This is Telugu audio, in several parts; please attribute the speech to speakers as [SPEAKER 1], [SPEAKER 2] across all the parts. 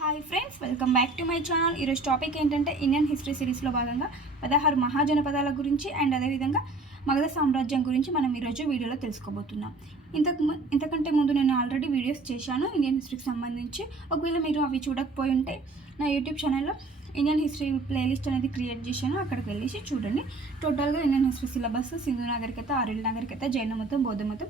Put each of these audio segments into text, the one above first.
[SPEAKER 1] Hi friends welcome back to my channel ఈరోజు టాపిక్ ఏంటంటే ఇండియన్ హిస్టరీ సిరీస్లో భాగంగా పదహారు మహాజనపదాల గురించి అండ్ అదేవిధంగా మగధ సామ్రాజ్యం గురించి మనం ఈరోజు వీడియోలో తెలుసుకోబోతున్నాం. ఇంతకు ఇంతకంటే ముందు నేను ఆల్రెడీ వీడియోస్ చేశాను. ఇండియన్ హిస్టరీకి సంబంధించి ఒకవేళ మీరు అవి చూడకపోయి ఉంటే నా యూట్యూబ్ ఛానల్లో ఇండియన్ హిస్టరీ ప్లేలిస్ట్ అనేది క్రియేట్ చేశాను. అక్కడికి వెళ్ళేసి చూడండి. టోటల్గా ఇండియన్ హిస్టరీ సిలబస్ సింధు నాగరికత ఆర్యుల నాగరికత జైన మతం బౌద్ధ మతం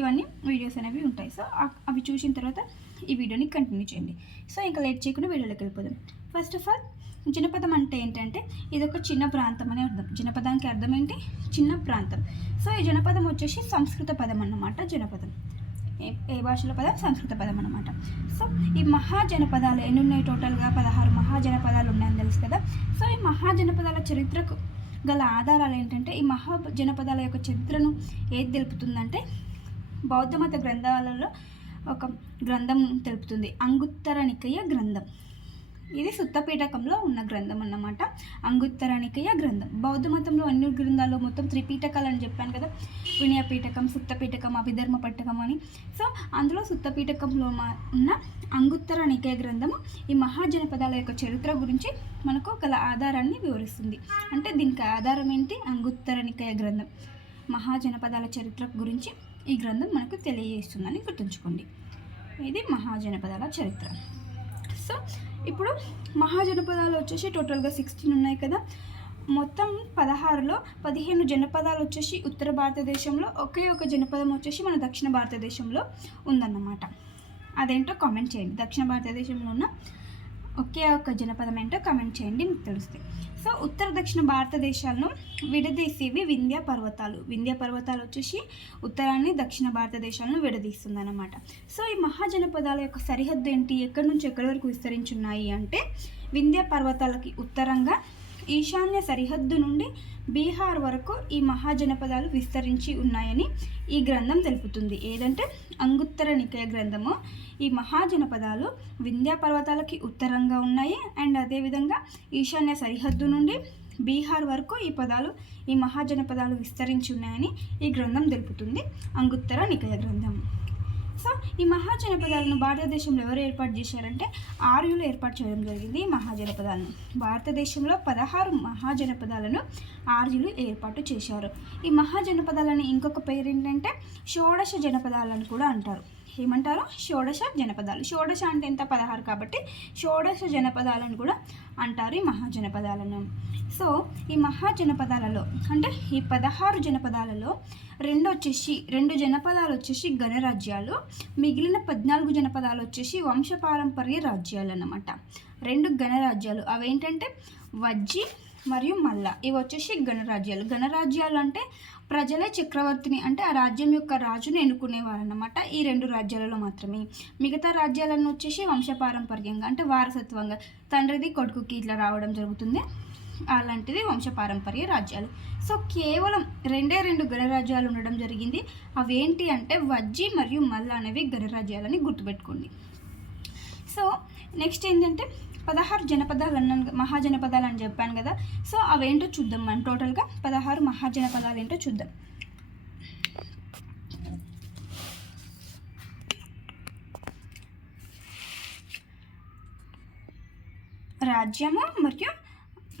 [SPEAKER 1] ఇవన్నీ వీడియోస్ అనేవి ఉంటాయి. సో అవి చూసిన తర్వాత ఈ వీడియోని కంటిన్యూ చేయండి. సో ఇంకా లేట్ చేయకుండా వీడియోలోకి వెళ్ళిపోదాం. ఫస్ట్ ఆఫ్ ఆల్ జనపదం అంటే ఏంటంటే ఇది ఒక చిన్న ప్రాంతం అనే అర్థం. జనపదానికి అర్థం ఏంటి? చిన్న ప్రాంతం. సో ఈ జనపదం వచ్చేసి సంస్కృత పదం అన్నమాట జనపదం. ఏ ఏ భాషల పదం? సంస్కృత పదం అన్నమాట. సో ఈ మహాజనపదాలు ఎన్ని ఉన్నాయి టోటల్గా? పదహారు మహాజనపదాలు ఉన్నాయని తెలుసు కదా? సో ఈ మహాజనపదాల చరిత్రకు గల ఆధారాలు ఏంటంటే ఈ మహా జనపదాల యొక్క చరిత్రను ఏది తెలుపుతుందంటే బౌద్ధ మత గ్రంథాలలో ఒక గ్రంథం తెలుపుతుంది. అంగుత్తర నికయ గ్రంథం. ఇది సుత్తపీఠకంలో ఉన్న గ్రంథం అన్నమాట. అంగుత్తర నికయ గ్రంథం. బౌద్ధ మతంలో అన్ని గ్రంథాలు మొత్తం త్రిపీఠకాలు అని చెప్పాను కదా. వినయ పీఠకం సుత్తపీఠకం అభిధర్మ పట్టకం అని. సో అందులో సుత్తపీఠకంలో మా- ఉన్న అంగుత్తర నికయ గ్రంథము ఈ మహాజనపదాల యొక్క చరిత్ర గురించి మనకు గల ఆధారాన్ని వివరిస్తుంది. అంటే దీనికి ఆధారం ఏంటి? అంగుత్తర నికయ గ్రంథం. మహాజనపదాల చరిత్ర గురించి ఈ గ్రంథం మనకు తెలియజేస్తుందని గుర్తుంచుకోండి. ఇది మహాజనపదాల చరిత్ర. సో ఇప్పుడు మహాజనపదాలు వచ్చేసి టోటల్గా సిక్స్టీన్ ఉన్నాయి కదా. మొత్తం పదహారులో పదిహేను జనపదాలు వచ్చేసి ఉత్తర భారతదేశంలో ఒకే ఒక జనపదం వచ్చేసి మన దక్షిణ భారతదేశంలో ఉందన్నమాట. అదేంటో కామెంట్ చేయండి. దక్షిణ భారతదేశంలో ఉన్న ఒకే ఒక జనపదం ఏంటో కమెంట్ చేయండి మీకు తెలుస్తాయి. సో ఉత్తర దక్షిణ భారతదేశాలను విడదీసేవి వింధ్య పర్వతాలు. వింధ్య పర్వతాలు వచ్చేసి ఉత్తరాన్ని దక్షిణ భారతదేశాలను విడదీస్తుంది అనమాట సో ఈ మహాజనపదాల యొక్క సరిహద్దు ఏంటి? ఎక్కడి నుంచి ఎక్కడి వరకు విస్తరించున్నాయి అంటే వింధ్య పర్వతాలకి ఉత్తరంగా ఈశాన్య సరిహద్దు నుండి బీహార్ వరకు ఈ మహాజనపదాలు విస్తరించి ఉన్నాయని ఈ గ్రంథం తెలుపుతుంది. ఏదంటే అంగుత్తర నికయ గ్రంథము. ఈ మహాజనపదాలు వింధ్యా పర్వతాలకి ఉత్తరంగా ఉన్నాయి. అండ్ అదేవిధంగా ఈశాన్య సరిహద్దు నుండి బీహార్ వరకు ఈ పదాలు ఈ మహాజనపదాలు విస్తరించి ఉన్నాయని ఈ గ్రంథం తెలుపుతుంది. అంగుత్తర నికయ గ్రంథం. సో ఈ మహాజనపదాలను భారతదేశంలో ఎవరు ఏర్పాటు చేశారంటే ఆర్యులు ఏర్పాటు చేయడం జరిగింది ఈ మహాజనపదాలను. భారతదేశంలో పదహారు మహాజనపదాలను ఆర్యులు ఏర్పాటు చేశారు. ఈ మహాజనపదాలని ఇంకొక పేరు ఏంటంటే షోడశ జనపదాలను కూడా అంటారు. ఏమంటారు? షోడశ జనపదాలు. షోడశ అంటే ఎంత? పదహారు కాబట్టి షోడశ జనపదాలను కూడా అంటారు ఈ మహాజనపదాలను. సో ఈ మహా జనపదాలలో అంటే ఈ పదహారు జనపదాలలో రెండు వచ్చేసి రెండు జనపదాలు వచ్చేసి గణరాజ్యాలు మిగిలిన పద్నాలుగు జనపదాలు వచ్చేసి వంశపారంపర్య రాజ్యాలు అన్నమాట రెండు గణరాజ్యాలు అవేంటంటే వజ్జి మరియు మల్ల. ఇవి వచ్చేసి గణరాజ్యాలు. గణరాజ్యాలు అంటే ప్రజలే చక్రవర్తిని అంటే ఆ రాజ్యం యొక్క రాజుని ఎన్నుకునేవారు ఈ రెండు రాజ్యాలలో మాత్రమే. మిగతా రాజ్యాలను వచ్చేసి వంశపారంపర్యంగా అంటే వారసత్వంగా తండ్రిది కొడుకుకి ఇట్లా రావడం జరుగుతుంది. అలాంటిది వంశపారంపర్య రాజ్యాలు. సో కేవలం రెండే రెండు గణరాజ్యాలు ఉండడం జరిగింది. అవేంటి అంటే వజ్జి మరియు మల్ల అనేవి గణరాజ్యాలని గుర్తుపెట్టుకోండి. సో నెక్స్ట్ ఏంటంటే పదహారు జనపదాలు అన్నాను మహాజనపదాలు అని చెప్పాను కదా. సో అవేంటో చూద్దాం మనం టోటల్గా. పదహారు మహాజనపదాలు ఏంటో చూద్దాం. రాజ్యము మరియు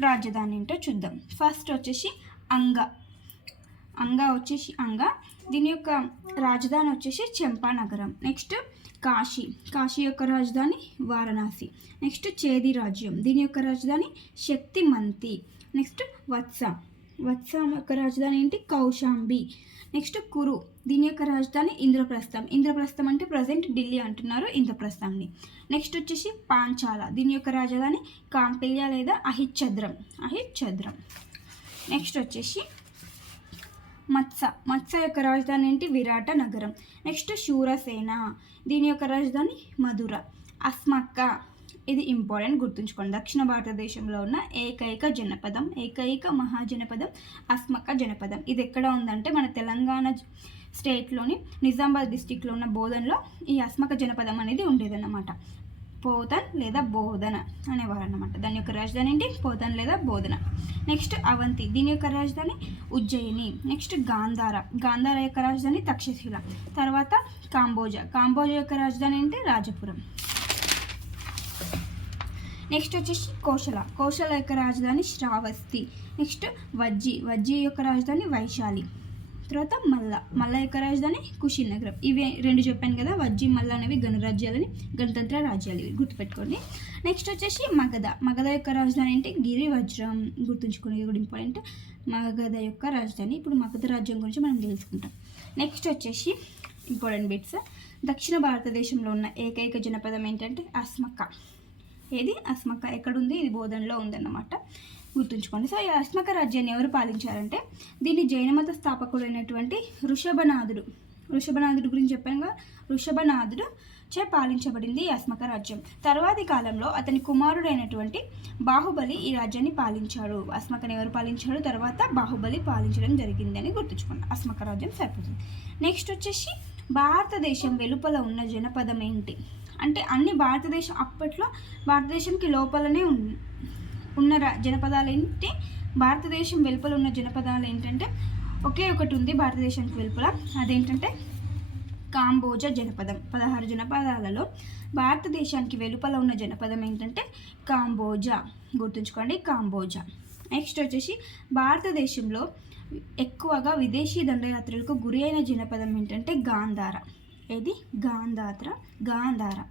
[SPEAKER 1] రాజధాని ఏంటో చూద్దాం. ఫస్ట్ వచ్చేసి అంగ. అంగ వచ్చేసి అంగ. దీని యొక్క రాజధాని వచ్చేసి చెంపానగరం. నెక్స్ట్ కాశీ. కాశీ యొక్క రాజధాని వారణాసి. నెక్స్ట్ చేది రాజ్యం. దీని యొక్క రాజధాని శక్తిమంతి. నెక్స్ట్ వత్స. వత్స యొక్క రాజధాని ఏంటి? కౌశాంబి. నెక్స్ట్ కురు దీని యొక్క రాజధాని ఇంద్రప్రస్థం. ఇంద్రప్రస్థం అంటే ప్రజెంట్ ఢిల్లీ అంటున్నారు ఇంద్రప్రస్థంని. నెక్స్ట్ వచ్చేసి పాంచాల దీని యొక్క రాజధాని కాంపిల్య లేదా అహిచ్ఛద్రం. అహిచ్ఛద్రం. నెక్స్ట్ వచ్చేసి మత్స మత్స యొక్క రాజధాని ఏంటి? విరాట నగరం. నెక్స్ట్ శూరసేన దీని యొక్క రాజధాని మధుర. అస్మక్క ఇది ఇంపార్టెంట్ గుర్తుంచుకోండి. దక్షిణ భారతదేశంలో ఉన్న ఏకైక జనపదం ఏకైక మహాజనపదం అస్మక జనపదం. ఇది ఎక్కడ ఉందంటే మన తెలంగాణ స్టేట్లోని నిజామాబాద్ డిస్టిక్లో ఉన్న బోధన్లో ఈ అస్మక జనపదం అనేది ఉండేదన్నమాట. పోతన్ లేదా బోధన అనేవారు అనమాట దాని యొక్క రాజధాని ఏంటి? పోతన్ లేదా బోధన. నెక్స్ట్ అవంతి. దీని యొక్క రాజధాని ఉజ్జయిని. నెక్స్ట్ గాంధార. గాంధార యొక్క రాజధాని తక్షశిల. తర్వాత కాంబోజా. కాంబోజా యొక్క రాజధాని ఏంటి? రాజపురం. నెక్స్ట్ వచ్చేసి కోశల. కోశల యొక్క రాజధాని శ్రావస్తి. నెక్స్ట్ వజ్జి. వజ్జి యొక్క రాజధాని వైశాలి. తర్వాత మల్ల. మల్ల యొక్క రాజధాని కుషినగరం ఇవి రెండు చెప్పాను కదా వజ్జి మల్ల అనేవి గణరాజ్యాలని గణతంత్ర రాజ్యాలు ఇవి. గుర్తుపెట్టుకోండి. నెక్స్ట్ వచ్చేసి మగధ. మగధ యొక్క రాజధాని అంటే గిరి వజ్రం గుర్తుంచుకోండి కూడా ఇంపార్టెంట్. మగధ యొక్క రాజధాని. ఇప్పుడు మగధ రాజ్యం గురించి మనం తెలుసుకుంటాం. నెక్స్ట్ వచ్చేసి ఇంపార్టెంట్ బిట్స్. దక్షిణ భారతదేశంలో ఉన్న ఏకైక జనపదం ఏంటంటే అస్మక్క ఏది? అస్మక. ఎక్కడుంది? ఇది బోధనలో ఉందన్నమాట. గుర్తుంచుకోండి. సో ఈ అస్మక రాజ్యాన్ని ఎవరు పాలించారంటే దీన్ని జైనమత స్థాపకుడైనటువంటి ఋషభనాథుడు. ఋషభనాథుడు గురించి చెప్పాను కదా. ఋషభనాథుడు చే పాలించబడింది ఈ అస్మక రాజ్యం. తర్వాతి కాలంలో అతని కుమారుడైనటువంటి బాహుబలి ఈ రాజ్యాన్ని పాలించాడు. అస్మకని ఎవరు పాలించాడు? తర్వాత బాహుబలి పాలించడం జరిగిందని గుర్తుంచుకోండి. అస్మక రాజ్యం సరిపోతుంది. నెక్స్ట్ వచ్చేసి భారతదేశం వెలుపల ఉన్న జనపదం ఏంటి? అంటే అన్ని భారతదేశం అప్పట్లో భారతదేశంకి లోపలనే ఉంది ఉన్న జనపదాలు ఏంటి భారతదేశం వెలుపల ఉన్న జనపదాలు ఏంటంటే ఒకే ఒకటి ఉంది భారతదేశానికి వెలుపల. అదేంటంటే కాంబోజా జనపదం. పదహారు జనపదాలలో భారతదేశానికి వెలుపల ఉన్న జనపదం ఏంటంటే కాంబోజా. గుర్తుంచుకోండి కాంబోజా. నెక్స్ట్ వచ్చేసి భారతదేశంలో ఎక్కువగా విదేశీ దండయాత్రలకు గురి అయిన జనపదం ఏంటంటే గాంధార. ఏది? గాంధార గాంధార.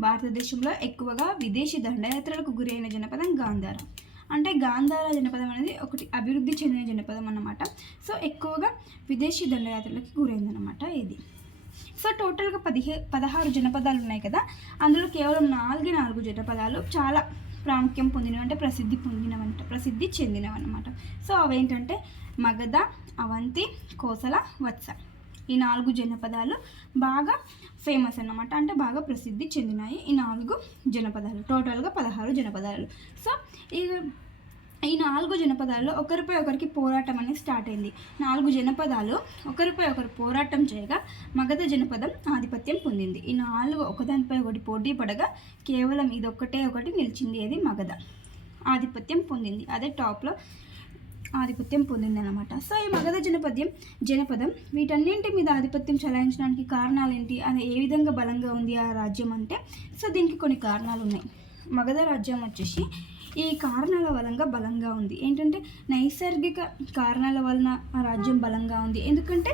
[SPEAKER 1] భారతదేశంలో ఎక్కువగా విదేశీ దండయాత్రలకు గురైన జనపదం గాంధార. అంటే గాంధార జనపదం అనేది ఒకటి అభివృద్ధి చెందిన జనపదం అన్నమాట. సో ఎక్కువగా విదేశీ దండయాత్రలకి గురైందనమాట ఇది సో టోటల్గా పదిహే పదహారు జనపదాలు ఉన్నాయి కదా. అందులో కేవలం నాలుగే నాలుగు జనపదాలు చాలా ప్రాముఖ్యం పొందినవి అంటే ప్రసిద్ధి పొందినవంట ప్రసిద్ధి చెందినవన్నమాట. సో అవేంటంటే మగధ అవంతి కోసల వత్స. ఈ నాలుగు జనపదాలు బాగా ఫేమస్ అన్నమాట. అంటే బాగా ప్రసిద్ధి చెందినాయి ఈ నాలుగు జనపదాలు. టోటల్గా పదహారు జనపదాలు. సో ఈ ఈ నాలుగు జనపదాల్లో ఒకరిపై ఒకరికి పోరాటం అనేది స్టార్ట్ అయింది. నాలుగు జనపదాలు ఒకరిపై ఒకరు పోరాటం చేయగా మగధ జనపదం ఆధిపత్యం పొందింది. ఈ నాలుగు ఒకదానిపై ఒకటి పోటీ పడగా కేవలం ఇదొక్కటే ఒకటి నిలిచింది అది మగధ. ఆధిపత్యం పొందింది. అదే టాప్లో ఆధిపత్యం పొందిందనమాట సో ఈ మగధ జనపద్యం జనపదం వీటన్నింటి మీద ఆధిపత్యం చలాయించడానికి కారణాలు ఏంటి అది ఏ విధంగా బలంగా ఉంది ఆ రాజ్యం అంటే? సో దీనికి కొన్ని కారణాలు ఉన్నాయి మగధ రాజ్యం వచ్చేసి ఈ కారణాల వలంగా బలంగా ఉంది. ఏంటంటే నైసర్గిక కారణాల వలన ఆ రాజ్యం బలంగా ఉంది. ఎందుకంటే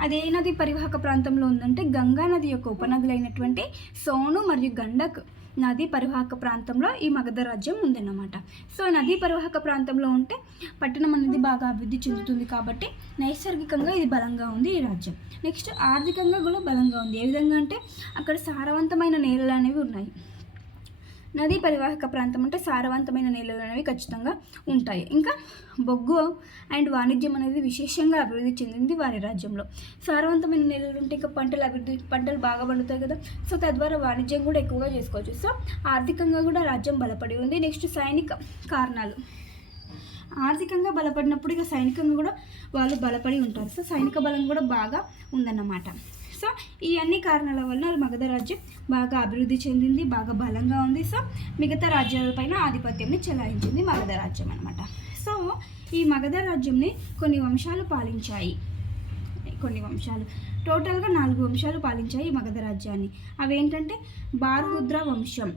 [SPEAKER 1] అదే నది పరివాహక ప్రాంతంలో ఉందంటే గంగా నది యొక్క ఉపనదులైనటువంటి సోను మరియు గండక్ నదీ పరివాహక ప్రాంతంలో ఈ మగధ రాజ్యం ఉందన్నమాట. సో నదీ పరివాహక ప్రాంతంలో ఉంటే పట్టణం అనేది బాగా అభివృద్ధి చెందుతుంది కాబట్టి నైసర్గికంగా ఇది బలంగా ఉంది ఈ రాజ్యం. నెక్స్ట్ ఆర్థికంగా కూడా బలంగా ఉంది. ఏ విధంగా అంటే అక్కడ సారవంతమైన నేలలు అనేవి ఉన్నాయి. నదీ పరివాహక ప్రాంతం అంటే సారవంతమైన నేలలు అనేవి ఖచ్చితంగా ఉంటాయి. ఇంకా బొగ్గు అండ్ వాణిజ్యం అనేది విశేషంగా అభివృద్ధి చెందింది వారి రాజ్యంలో. సారవంతమైన నేలలు ఉంటే ఇంకా పంటలు అభివృద్ధి పంటలు బాగా పండుతాయి కదా. సో తద్వారా వాణిజ్యం కూడా ఎక్కువగా చేసుకోవచ్చు. సో ఆర్థికంగా కూడా రాజ్యం బలపడి ఉంది. నెక్స్ట్ సైనిక కారణాలు. ఆర్థికంగా బలపడినప్పుడు ఇక సైనికంగా కూడా వాళ్ళు బలపడి ఉంటారు. సో సైనిక బలం కూడా బాగా ఉందన్నమాట. సో ఈ అన్ని కారణాల వలన మగధ రాజ్యం బాగా అభివృద్ధి చెందింది బాగా బలంగా ఉంది సో మిగతా రాజ్యాలపైన ఆధిపత్యంని చెలాయించింది మగధ రాజ్యం అనమాట సో ఈ మగధ రాజ్యంని కొన్ని వంశాలు పాలించాయి. కొన్ని వంశాలు. టోటల్గా నాలుగు వంశాలు పాలించాయి ఈ మగధ రాజ్యాన్ని. అవేంటంటే బార్హుద్ర వంశం.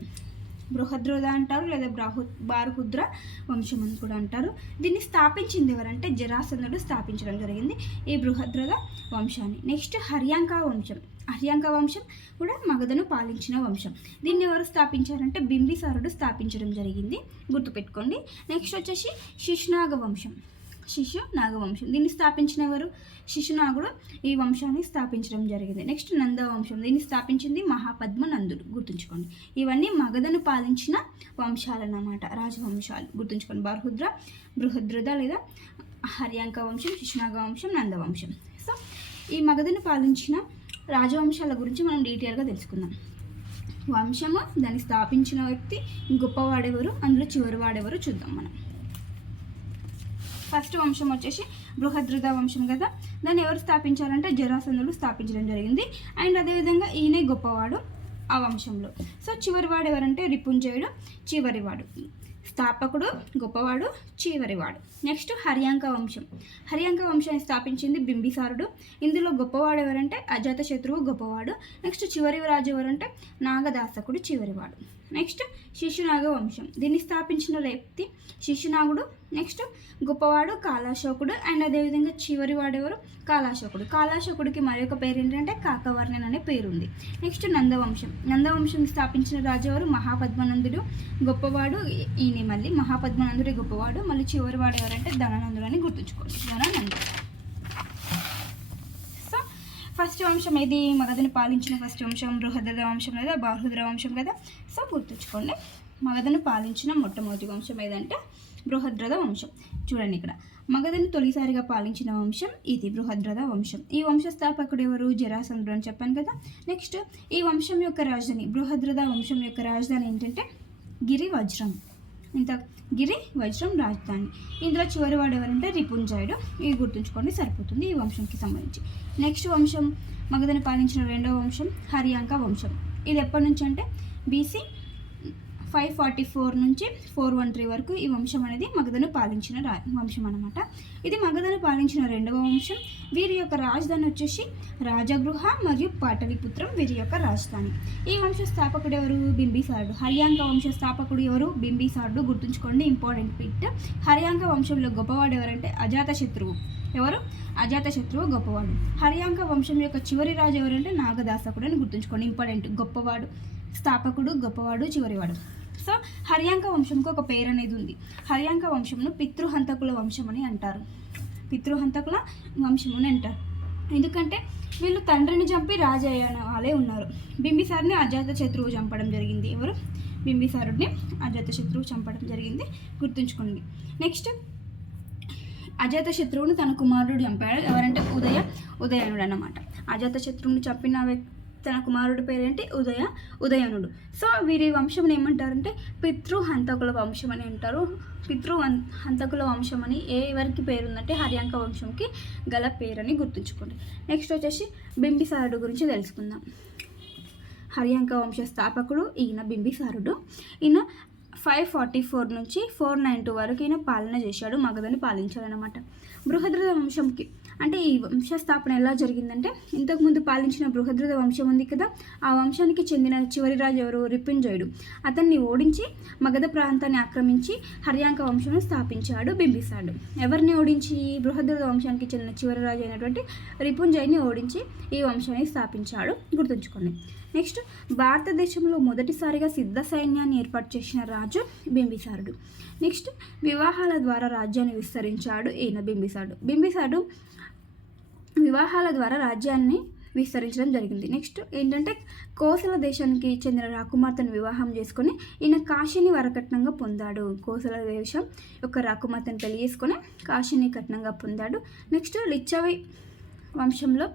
[SPEAKER 1] బృహద్రోధ అంటారు లేదా బ్రాహు బారుహుద్ర వంశం అని కూడా అంటారు. దీన్ని స్థాపించింది ఎవరంటే జరాసంధుడు స్థాపించడం జరిగింది ఈ బృహద్రోధ వంశాన్ని. నెక్స్ట్ హర్యాంక వంశం. హర్యాంక వంశం కూడా మగధను పాలించిన వంశం. దీన్ని ఎవరు స్థాపించారంటే బింబిసారుడు స్థాపించడం జరిగింది. గుర్తుపెట్టుకోండి. నెక్స్ట్ వచ్చేసి శిష్నాగ వంశం. శిశు నాగవంశం. దీన్ని స్థాపించిన ఎవరు? శిశునాగుడు ఈ వంశాన్ని స్థాపించడం జరిగింది. నెక్స్ట్ నంద వంశం దీన్ని స్థాపించింది మహాపద్మ నందుడు గుర్తుంచుకోండి. ఇవన్నీ మగధను పాలించిన వంశాలన్నమాట. రాజవంశాలు. గుర్తుంచుకోండి. బర్హుద్ర బృహద్రుద లేదా హర్యాంక వంశం శిశునాగ వంశం నందవంశం. సో ఈ మగధను పాలించిన రాజవంశాల గురించి మనం డీటెయిల్గా తెలుసుకుందాం. వంశము దాన్ని స్థాపించిన వ్యక్తి గొప్పవాడెవరు? అందులో చివరివాడెవరు చూద్దాం మనం. ఫస్ట్ వంశం వచ్చేసి బృహద్రుద వంశం కదా. దాన్ని ఎవరు స్థాపించారంటే జరాసంధులు స్థాపించడం జరిగింది. అండ్ అదేవిధంగా ఈయనే గొప్పవాడు ఆ వంశంలో. సో చివరివాడు ఎవరంటే రిపుంజయుడు చివరివాడు. స్థాపకుడు గొప్పవాడు చివరివాడు. నెక్స్ట్ హర్యాంక వంశం. హర్యాంక వంశాన్ని స్థాపించింది బింబిసారుడు. ఇందులో గొప్పవాడు ఎవరంటే అజాతశత్రువు గొప్పవాడు. నెక్స్ట్ చివరి రాజు ఎవరంటే నాగదాసకుడు చివరివాడు. నెక్స్ట్ శిశునాగ వంశం. దీన్ని స్థాపించిన వ్యక్తి శిశునాగుడు నెక్స్ట్ గొప్పవాడు కాలాశోకుడు అండ్ అదేవిధంగా చివరి వాడెవరు కాలాశోకుడు కాలాశోకుడికి మరి ఒక పేరు ఏంటంటే కాకవర్ణన్ అనే పేరుంది. నెక్స్ట్ నందవంశం. నందవంశం స్థాపించిన రాజు మహాపద్మానందుడు మహాపద్మనందుడు గొప్పవాడు. ఈయన మళ్ళీ మహాపద్మానందుడి గొప్పవాడు. మళ్ళీ చివరి వాడు ఎవరంటే ధనానందుడు అని గుర్తుంచుకోండి. ధనానందుడు. సో ఫస్ట్ వంశం ఏది? మగధని పాలించిన ఫస్ట్ వంశం బృహద్ర వంశం లేదా బాహుద్ర వంశం కదా? సో గుర్తుంచుకోండి. మగధను పాలించిన మొట్టమొదటి వంశం ఏదంటే బృహద్రథ వంశం. చూడండి ఇక్కడ. మగధను తొలిసారిగా పాలించిన వంశం ఇది బృహద్రథ వంశం. ఈ వంశ స్థాపకుడు ఎవరు? జరాసంధుడు అని చెప్పాను కదా. నెక్స్ట్ ఈ వంశం యొక్క రాజధాని బృహద్రథ వంశం యొక్క రాజధాని ఏంటంటే గిరి వజ్రం ఇంత గిరి వజ్రం రాజధాని. ఇందులో చివరివాడు ఎవరంటే రిపుంజాయుడు. ఇవి గుర్తుంచుకోండి సరిపోతుంది ఈ వంశంకి సంబంధించి. నెక్స్ట్ వంశం మగధని పాలించిన రెండవ వంశం హరియాంక వంశం. ఇది ఎప్పటి నుంచి అంటే బీసీ ఫైవ్ ఫార్టీ ఫోర్ నుంచి ఫోర్ వన్ త్రీ వరకు ఈ వంశం అనేది మగధను పాలించిన రా వంశం అనమాట ఇది మగధను పాలించిన రెండవ వంశం. వీరి యొక్క రాజధాని వచ్చేసి రాజగృహ మరియు పాటలిపుత్రం వీరి యొక్క రాజధాని. ఈ వంశ స్థాపకుడు ఎవరు? బింబిసారుడు. హర్యాంక వంశ స్థాపకుడు ఎవరు? బింబిసారుడు. గుర్తుంచుకోండి ఇంపార్టెంట్ పిట్ హర్యాంక వంశంలో గొప్పవాడు ఎవరంటే అజాత శత్రువు ఎవరు? అజాత శత్రువు గొప్పవాడు. హర్యాంక వంశం యొక్క చివరి రాజు ఎవరంటే నాగదాసకుడు అని గుర్తుంచుకోండి ఇంపార్టెంట్. గొప్పవాడు స్థాపకుడు గొప్పవాడు చివరివాడు. సో హర్యాంక వంశంకు ఒక పేరు అనేది ఉంది. హర్యాంక వంశంను పితృహంతకుల వంశం అని అంటారు. పితృహంతకుల వంశం అని అంటారు. ఎందుకంటే వీళ్ళు తండ్రిని చంపి రాజయ్యన వాళ్ళే ఉన్నారు. బింబిసారిని అజాత శత్రువు చంపడం జరిగింది. ఎవరు? బింబిసారుడిని అజాత శత్రువు చంపడం జరిగింది. గుర్తుంచుకోండి. నెక్స్ట్ అజాత శత్రువుని తన కుమారుడు చంపాడు. ఎవరంటే ఉదయ ఉదయనుడు అన్నమాట. అజాత శత్రువుని చంపిన వ్యక్తి తన కుమారుడి పేరేంటి? ఉదయ ఉదయనుడు. సో వీరి వంశం ఏమంటారంటే పితృ హంతకుల వంశం అని అంటారు. పితృ హంతకుల వంశం అని ఏ ఎవరికి పేరు ఉందంటే హర్యాంక వంశంకి గల పేరని గుర్తుంచుకోండి. నెక్స్ట్ వచ్చేసి బింబిసారుడు గురించి తెలుసుకుందాం. హరియాంక వంశ స్థాపకుడు ఈయన బింబిసారుడు. ఈయన ఫైవ్ ఫార్టీ ఫోర్ నుంచి ఫోర్ నైన్ టూ వరకు ఈయన పాలన చేశాడు మగధని పాలించాడనమాట బృహద్రథ వంశంకి అంటే ఈ వంశ స్థాపన ఎలా జరిగిందంటే ఇంతకుముందు పాలించిన బృహద్రథ వంశం ఉంది కదా ఆ వంశానికి చెందిన చివరి రాజు ఎవరు? రిపుంజయుడు అతన్ని ఓడించి మగధ ప్రాంతాన్ని ఆక్రమించి హర్యాంక వంశంను స్థాపించాడు బింబిసాడు. ఎవరిని ఓడించి ఈ బృహద్రథ వంశానికి చెందిన చివరి రాజు అయినటువంటి రిపుంజయుని ఓడించి ఈ వంశాన్ని స్థాపించాడు? గుర్తుంచుకోండి. నెక్స్ట్ భారతదేశంలో మొదటిసారిగా సిద్ధ సైన్యాన్ని ఏర్పాటు చేసిన రాజు బింబిసారుడు. నెక్స్ట్ వివాహాల ద్వారా రాజ్యాన్ని విస్తరించాడు ఈయన బింబిసారుడు. బింబిసారుడు వివాహాల ద్వారా రాజ్యాన్ని విస్తరించడం జరిగింది. నెక్స్ట్ ఏంటంటే కోసల దేశానికి చెందిన రాకుమార్తెను వివాహం చేసుకొని ఈయన కాశీని వరకట్నంగా పొందాడు. కోసల దేశం యొక్క రాకుమార్తెను పెళ్ళి చేసుకొని కాశీని కట్నంగా పొందాడు. నెక్స్ట్ లిచ్చవి వంశంలో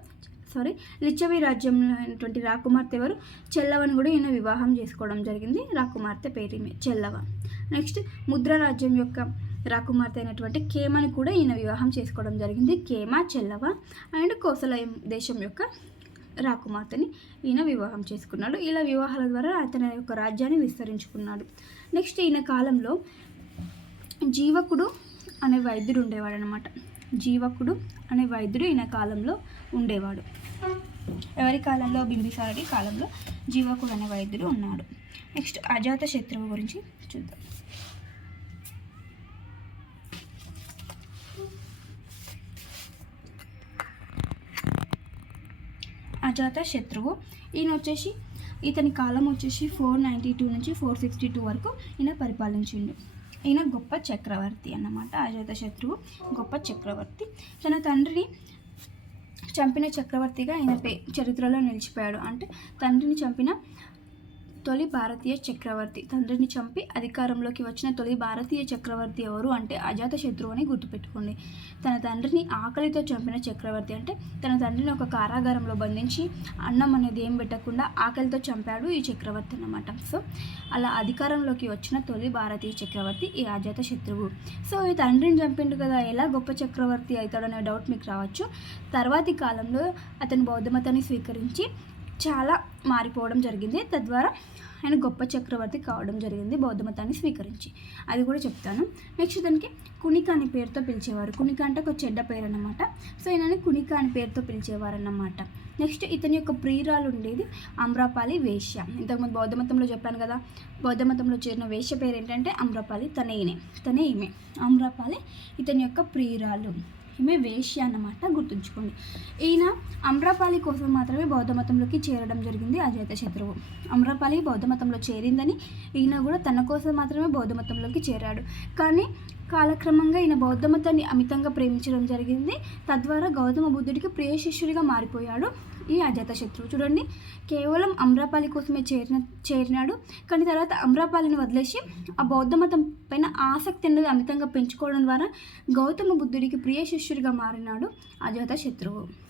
[SPEAKER 1] సారీ లిచ్చవి రాజ్యంలో అయినటువంటి రాకుమార్తె ఎవరు? చెల్లవని కూడా ఈయన వివాహం చేసుకోవడం జరిగింది. రాకుమార్తె పేరు చెల్లవ. నెక్స్ట్ ముద్ర రాజ్యం యొక్క రాకుమార్తె అయినటువంటి కేమని కూడా ఈయన వివాహం చేసుకోవడం జరిగింది. కేమ చెల్లవ అండ్ కోసలయం దేశం యొక్క రాకుమార్తెని ఈయన వివాహం చేసుకున్నాడు. ఇలా వివాహాల ద్వారా అతని యొక్క రాజ్యాన్ని విస్తరించుకున్నాడు. నెక్స్ట్ ఈయన కాలంలో జీవకుడు అనే వైద్యుడు ఉండేవాడు అనమాట జీవకుడు అనే వైద్యుడు ఈయన కాలంలో ఉండేవాడు. ఎవరి కాలంలో? బింబిసారి కాలంలో జీవకుడు అనే వైద్యుడు ఉన్నాడు. నెక్స్ట్ అజాత శత్రువు గురించి చూద్దాం. అజాత శత్రువు. ఈయన వచ్చేసి ఇతని కాలం వచ్చేసి ఫోర్ నైంటీ టూ నుంచి ఫోర్ సిక్స్టీ టూ వరకు ఈయన పరిపాలించిండు. ఈయన గొప్ప చక్రవర్తి అన్నమాట అజాత శత్రువు. గొప్ప చక్రవర్తి. తన తండ్రిని చంపిన చక్రవర్తిగా ఆయన పే చరిత్రలో నిలిచిపోయాడు. అంటే తండ్రిని చంపిన తొలి భారతీయ చక్రవర్తి. తండ్రిని చంపి అధికారంలోకి వచ్చిన తొలి భారతీయ చక్రవర్తి ఎవరు అంటే అజాత శత్రువు అని గుర్తుపెట్టుకోండి. తన తండ్రిని ఆకలితో చంపిన చక్రవర్తి అంటే తన తండ్రిని ఒక కారాగారంలో బంధించి అన్నం అనేది ఏం పెట్టకుండా ఆకలితో చంపాడు ఈ చక్రవర్తి అన్నమాట. సో అలా అధికారంలోకి వచ్చిన తొలి భారతీయ చక్రవర్తి ఈ అజాత శత్రువు. సో ఈ తండ్రిని చంపిండు కదా ఎలా గొప్ప చక్రవర్తి అవుతాడనే డౌట్ మీకు రావచ్చు. తర్వాతి కాలంలో అతను బౌద్ధమతాన్ని స్వీకరించి చాలా మారిపోవడం జరిగింది. తద్వారా ఆయన గొప్ప చక్రవర్తి కావడం జరిగింది. బౌద్ధ మతాన్ని స్వీకరించి. అది కూడా చెప్తాను. నెక్స్ట్ దానికి కునిక అనే పేరుతో పిలిచేవారు. కునిక అంటే ఒక చెడ్డ పేరు అన్నమాట. సో ఈయనని కునిక అనే పేరుతో పిలిచేవారు అన్నమాట. నెక్స్ట్ ఇతని యొక్క ప్రియురాలు ఉండేది అమ్రాపాలి వేష్య ఇంతకుముందు బౌద్ధ మతంలో చెప్పాను కదా బౌద్ధ మతంలో చేరిన వేష్య పేరు ఏంటంటే అమ్రాపాలి తనే ఈయనే తనే ఈమె అమ్రాపాలి ఇతని యొక్క ప్రియురాలు. ఈమె వేష్య అన్నమాట గుర్తుంచుకోండి. ఈయన అమ్రపాలి కోసం మాత్రమే బౌద్ధ మతంలోకి చేరడం జరిగింది అజాత శత్రువు. అమ్రపాలి బౌద్ధ మతంలో చేరిందని ఈయన కూడా తన కోసం మాత్రమే బౌద్ధ మతంలోకి చేరాడు. కానీ కాలక్రమంగా ఈయన బౌద్ధ మతాన్ని అమితంగా ప్రేమించడం జరిగింది. తద్వారా గౌతమ బుద్ధుడికి ప్రియ శిష్యుడిగా మారిపోయాడు. ఈ అజాత శత్రువు. చూడండి కేవలం అమ్రాపాలి కోసమే చేరిన చేరినాడు. కానీ తర్వాత అమ్రాపాలిని వదిలేసి ఆ బౌద్ధ మతం పైన ఆసక్తి అనేది అమితంగా పెంచుకోవడం ద్వారా గౌతమ బుద్ధుడికి ప్రియ శిష్యుడిగా మారినాడు అజాత శత్రువు.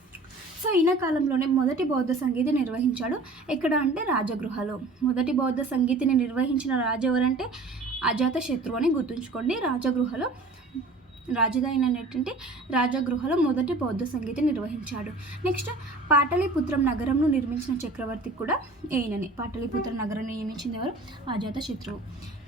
[SPEAKER 1] సో ఈయన కాలంలోనే మొదటి బౌద్ధ సంగీతి నిర్వహించాడు. ఎక్కడ అంటే రాజగృహలో. మొదటి బౌద్ధ సంగీతిని నిర్వహించిన రాజు ఎవరంటే అజాత శత్రువు అని గుర్తుంచుకోండి. రాజగృహలో రాజధాని అనేటువంటి రాజగృహలో మొదటి బౌద్ధ సంగీతి నిర్వహించాడు. నెక్స్ట్ పాటలీపుత్రం నగరంను నిర్మించిన చక్రవర్తి కూడా ఈయననే. పాటలీపుత్ర నగరాన్ని నియమించింది ఎవరు? అజాత శత్రువు.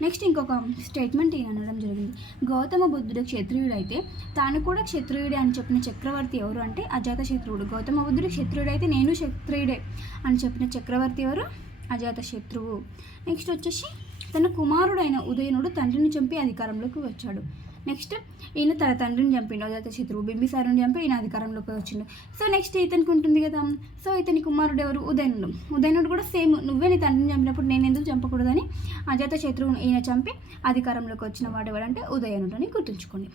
[SPEAKER 1] నెక్స్ట్ ఇంకొక స్టేట్మెంట్ ఈయన అనడం జరిగింది. గౌతమ బుద్ధుడు క్షత్రియుడైతే తాను కూడా క్షత్రియుడే అని చెప్పిన చక్రవర్తి ఎవరు అంటే అజాత శత్రువుడు. గౌతమ బుద్ధుడు క్షత్రియుడైతే నేను క్షత్రియుడే అని చెప్పిన చక్రవర్తి ఎవరు? అజాత శత్రువు. నెక్స్ట్ వచ్చేసి తన కుమారుడైన ఉదయనుడు తండ్రిని చంపి అధికారంలోకి వచ్చాడు. నెక్స్ట్ ఈయన తన తండ్రిని చంపిండు. అజాత శత్రువు బింబిసారుని చంపి ఈయన అధికారంలోకి వచ్చిండు. సో నెక్స్ట్ ఇతనికి ఉంటుంది కదా. సో ఇతని కుమారుడు ఎవరు? ఉదయనుడు. ఉదయనుడు కూడా సేమ్ నువ్వే నీ తండ్రిని చంపినప్పుడు నేను ఎందుకు చంపకూడదని అజాత శత్రువును ఈయన చంపి అధికారంలోకి వచ్చిన వాడు ఎవరంటే ఉదయనుడు అని గుర్తుంచుకోండి.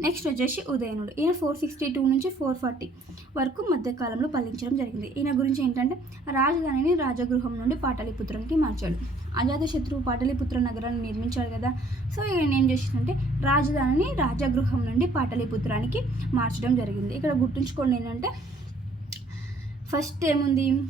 [SPEAKER 1] నెక్స్ట్ వచ్చేసి ఉదయనుడు. ఈయన ఫోర్ సిక్స్టీ టూ నుంచి ఫోర్ ఫార్టీ వరకు మధ్యకాలంలో పాలించడం జరిగింది. ఈయన గురించి ఏంటంటే రాజధానిని రాజగృహం నుండి పాటలీపుత్రానికి మార్చాడు. అజాతశత్రువు పాటలీపుత్ర నగరాన్ని నిర్మించాడు కదా. సో ఈయన ఏం చేసిందంటే రాజధానిని రాజగృహం నుండి పాటలీపుత్రానికి మార్చడం జరిగింది. ఇక్కడ గుర్తుంచుకోండి ఏంటంటే ఫస్ట్ ఏముంది?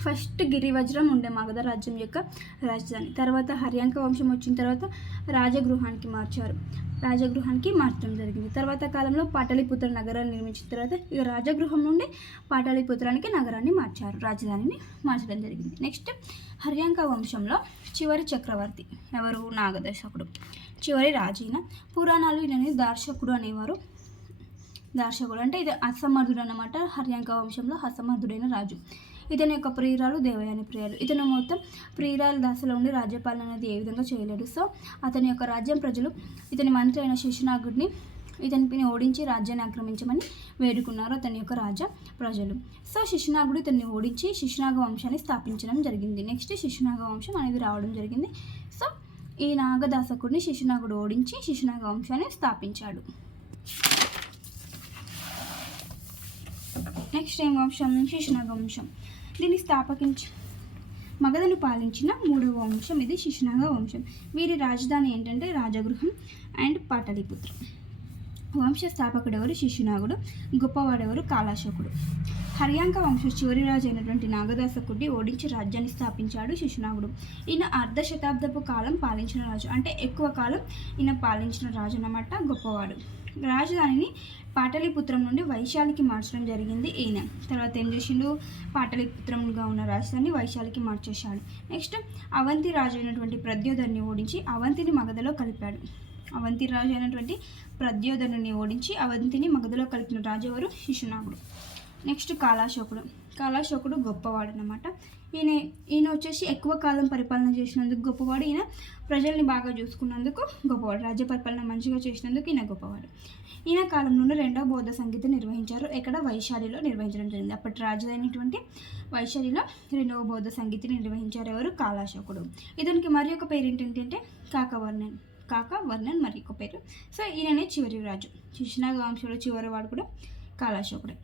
[SPEAKER 1] ఫస్ట్ గిరివజ్రం ఉండే మగధ రాజ్యం యొక్క రాజధాని. తర్వాత హర్యాంక వంశం వచ్చిన తర్వాత రాజగృహానికి మార్చారు. రాజగృహానికి మార్చడం జరిగింది. తర్వాత కాలంలో పాటలీపుత్ర నగరాన్ని నిర్మించిన తర్వాత ఇక రాజగృహం నుండి పాటలీపుత్రానికి నగరాన్ని మార్చారు. రాజధానిని మార్చడం జరిగింది. నెక్స్ట్ హర్యాంక వంశంలో చివరి చక్రవర్తి ఎవరు? నాగదర్శకుడు. చివరి రాజైన పురాణాలు ఈయనని దార్శకుడు అనేవారు. దార్శకుడు అంటే ఇది అసమర్థుడు అన్నమాట. హర్యాంక వంశంలో అసమర్థుడైన రాజు. ఇతని యొక్క ప్రియురాలు దేవయాని ప్రియులు ఇతను మొత్తం ప్రియురాలు దాసలో ఉండి రాజ్యపాలన అనేది ఏ విధంగా చేయలేడు. సో అతని యొక్క రాజ్యం ప్రజలు ఇతని మంత్రి అయిన శిశునాగుడిని ఇతనిని ఓడించి రాజ్యాన్ని ఆక్రమించమని వేడుకున్నారు అతని యొక్క రాజ ప్రజలు. సో శిశునాగుడు ఇతన్ని ఓడించి శిశునాగ వంశాన్ని స్థాపించడం జరిగింది. నెక్స్ట్ శిశునాగ వంశం అనేది రావడం జరిగింది. సో ఈ నాగదాసకుడిని శిశునాగుడు ఓడించి శిశునాగ వంశాన్ని స్థాపించాడు. నెక్స్ట్ ఏం వంశం? శిశునాగ వంశం. దీన్ని స్థాపకించి. మగధను పాలించిన మూడవ వంశం ఇది శిశునాగ వంశం. వీరి రాజధాని ఏంటంటే రాజగృహం అండ్ పాటలీపుత్రం. వంశ స్థాపకుడు ఎవరు శిశునాగుడు. గొప్పవాడెవరు? కాలాశోకుడు హర్యాంక వంశ చివరి రాజు అయినటువంటి నాగదాసకుడిని ఓడించి రాజ్యాన్ని స్థాపించాడు శిశునాగుడు. ఈయన అర్ధ శతాబ్దపు కాలం పాలించిన రాజు. అంటే ఎక్కువ కాలం ఈయన పాలించిన రాజు అన్నమాట గొప్పవాడు. రాజధానిని పాటలీపుత్రం నుండి వైశాలికి మార్చడం జరిగింది ఈయన. తర్వాత ఏం చేసిండు? పాటలీపుత్రంగా ఉన్న రాజధాని వైశాలికి మార్చేశాడు. నెక్స్ట్ అవంతి రాజు అయినటువంటి ప్రద్యోధర్ని ఓడించి అవంతిని మగధలో కలిపాడు. అవంతి రాజు అయినటువంటి ప్రద్యోధనుని ఓడించి అవంతిని మగధలో కలిపిన రాజు ఎవరు? శిశునాగుడు. నెక్స్ట్ కాలాశోకుడు కళాశోకుడు గొప్పవాడు అనమాట ఈయన ఈయన వచ్చేసి ఎక్కువ కాలం పరిపాలన చేసినందుకు గొప్పవాడు. ఈయన ప్రజల్ని బాగా చూసుకున్నందుకు గొప్పవాడు. రాజ్య పరిపాలన మంచిగా చేసినందుకు ఈయన గొప్పవాడు. ఈయన కాలంలోనే రెండవ బౌద్ధ సంగీతం నిర్వహించారు. ఎక్కడ? వైశాలిలో నిర్వహించడం జరిగింది. అప్పటి రాజధానిటువంటి వైశాలిలో రెండవ బౌద్ధ సంగీతిని నిర్వహించారు ఎవరు? కాళాశోకుడు. ఇతనికి మరి ఒక పేరు ఏంటంటే కాకవర్ణన్. కాక వర్ణన్ మరి ఒక పేరు. సో ఈయననే చివరి రాజు. శిశునాగ వంశంలో చివరి వాడు కూడా కాలాశోకుడే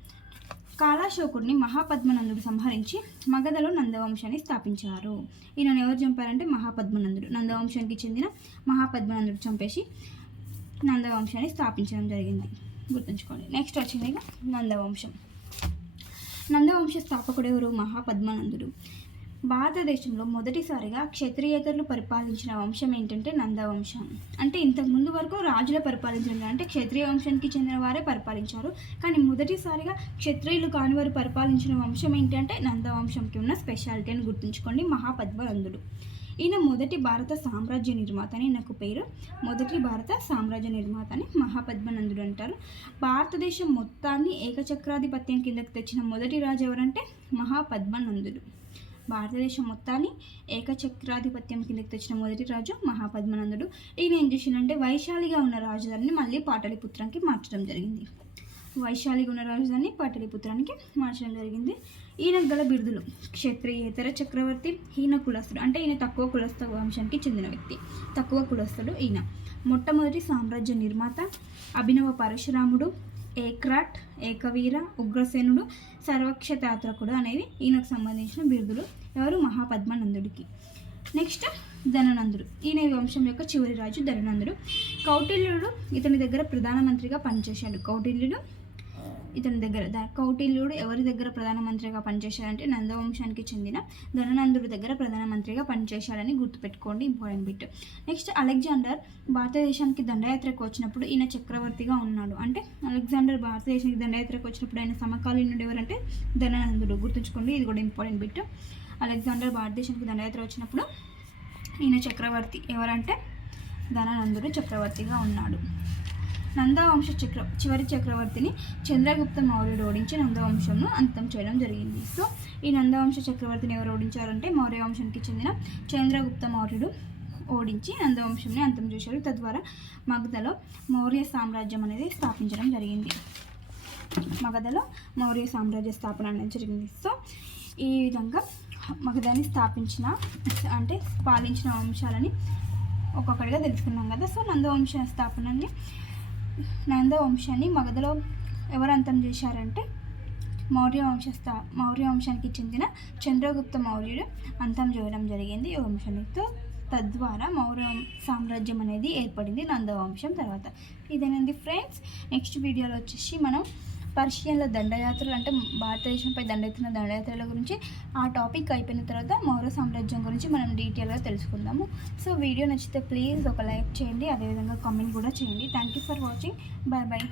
[SPEAKER 1] కాళాశోకుడిని మహాపద్మనందుడు సంహరించి మగధలో నందవంశాన్ని స్థాపించారు. ఈయన ఎవరు చంపారంటే మహాపద్మనందుడు. నందవంశానికి చెందిన మహాపద్మనందుడు చంపేసి నందవంశాన్ని స్థాపించడం జరిగింది. గుర్తుంచుకోండి. నెక్స్ట్ వచ్చింది నందవంశం. నందవంశ స్థాపకుడు ఎవరు? మహాపద్మనందుడు. భారతదేశంలో మొదటిసారిగా క్షత్రియేతరులు పరిపాలించిన వంశం ఏంటంటే నందవంశం. అంటే ఇంతకు ముందు వరకు రాజుల పరిపాలించిన అంటే క్షత్రియ వంశానికి చెందిన వారే పరిపాలించారు. కానీ మొదటిసారిగా క్షత్రియులు కాని వారు పరిపాలించిన వంశం ఏంటంటే నందవంశంకి ఉన్న స్పెషాలిటీ అని గుర్తుంచుకోండి. మహాపద్మనందుడు. ఈయన మొదటి భారత సామ్రాజ్య నిర్మాత అని నాకు పేరు. మొదటి భారత సామ్రాజ్య నిర్మాత అని మహాపద్మనందుడు అంటారు. భారతదేశం మొత్తాన్ని ఏకచక్రాధిపత్యం కిందకు తెచ్చిన మొదటి రాజు ఎవరంటే మహాపద్మనందుడు. భారతదేశం మొత్తాన్ని ఏకచక్రాధిపత్యం కిందకి తెచ్చిన మొదటి రాజు మహాపద్మనందుడు. ఈయన ఏం చేసిందంటే వైశాలిగా ఉన్న రాజధానిని మళ్ళీ పాటలిపుత్రానికి మార్చడం జరిగింది. వైశాలిగా ఉన్న రాజధాని పాటలిపుత్రానికి మార్చడం జరిగింది. ఈయన గల బిరుదులు క్షత్రియేతర చక్రవర్తి హీన కులస్తుడు అంటే ఈయన తక్కువ కులస్థ వంశానికి చెందిన వ్యక్తి తక్కువ కులస్తుడు ఈయన. మొట్టమొదటి సామ్రాజ్య నిర్మాత అభినవ పరశురాముడు ఏక్రాట్ ఏకవీర ఉగ్రసేనుడు సర్వక్షతాత్రకుడు అనేవి ఈయనకు సంబంధించిన బిరుదులు. ఎవరు? మహాపద్మానందుడికి. నెక్స్ట్ ధననందుడు. ఈయన వంశం యొక్క చివరి రాజు ధననందుడు. కౌటిల్యుడు ఇతని దగ్గర ప్రధానమంత్రిగా పనిచేశాడు. కౌటిల్యుడు ఇతని దగ్గర కౌటిల్యుడు ఎవరి దగ్గర ప్రధానమంత్రిగా పనిచేశారంటే నందవంశానికి చెందిన ధననందుడి దగ్గర ప్రధానమంత్రిగా పనిచేశాడని గుర్తుపెట్టుకోండి ఇంపార్టెంట్ బిట్. నెక్స్ట్ అలెగ్జాండర్ భారతదేశానికి దండయాత్రకు వచ్చినప్పుడు ఈయన చక్రవర్తిగా ఉన్నాడు. అంటే అలెగ్జాండర్ భారతదేశానికి దండయాత్రకు వచ్చినప్పుడు ఆయన సమకాలీనుడు ఎవరంటే ధననందుడు. గుర్తుంచుకోండి ఇది కూడా ఇంపార్టెంట్ బిట్. అలెగ్జాండర్ భారతదేశానికి దండయాత్ర వచ్చినప్పుడు ఈయన చక్రవర్తి ఎవరంటే ధననందుడు చక్రవర్తిగా ఉన్నాడు. నందవంశ చక్ర చివరి చక్రవర్తిని చంద్రగుప్త మౌర్యుడు ఓడించి నందవంశంను అంతం చేయడం జరిగింది. సో ఈ నందవంశ చక్రవర్తిని ఎవరు ఓడించారంటే మౌర్య వంశానికి చెందిన చంద్రగుప్త మౌర్యుడు ఓడించి నందవంశంని అంతం చేశారు. తద్వారా మగధలో మౌర్య సామ్రాజ్యం అనేది స్థాపించడం జరిగింది. మగధలో మౌర్య సామ్రాజ్య స్థాపన అనేది జరిగింది. సో ఈ విధంగా మగధాన్ని స్థాపించిన అంటే పాలించిన వంశాలని ఒక్కొక్కటిగా తెలుసుకున్నాం కదా. సో నందవంశ స్థాపనని నందవంశాన్ని మగధలో ఎవరు అంతం చేశారంటే మౌర్య వంశస్థ మౌర్య వంశానికి చెందిన చంద్రగుప్త మౌర్యుడు అంతం చేయడం జరిగింది. ఈ వంశానితో తద్వారా మౌర్య సామ్రాజ్యం అనేది ఏర్పడింది నందవంశం తర్వాత. ఇదేనండి ఫ్రెండ్స్ నెక్స్ట్ వీడియోలో వచ్చేసి మనం పర్షియన్ల దండయాత్రలు అంటే భారతదేశంపై దండెత్తిన దండయాత్రల గురించి ఆ టాపిక్ అయిపోయిన తర్వాత మౌర్య సామ్రాజ్యం గురించి మనం డీటెయిల్గా తెలుసుకుందాము. సో వీడియో నచ్చితే ప్లీజ్ ఒక లైక్ చేయండి అదేవిధంగా కామెంట్ కూడా చేయండి. Thank you for watching. Bye bye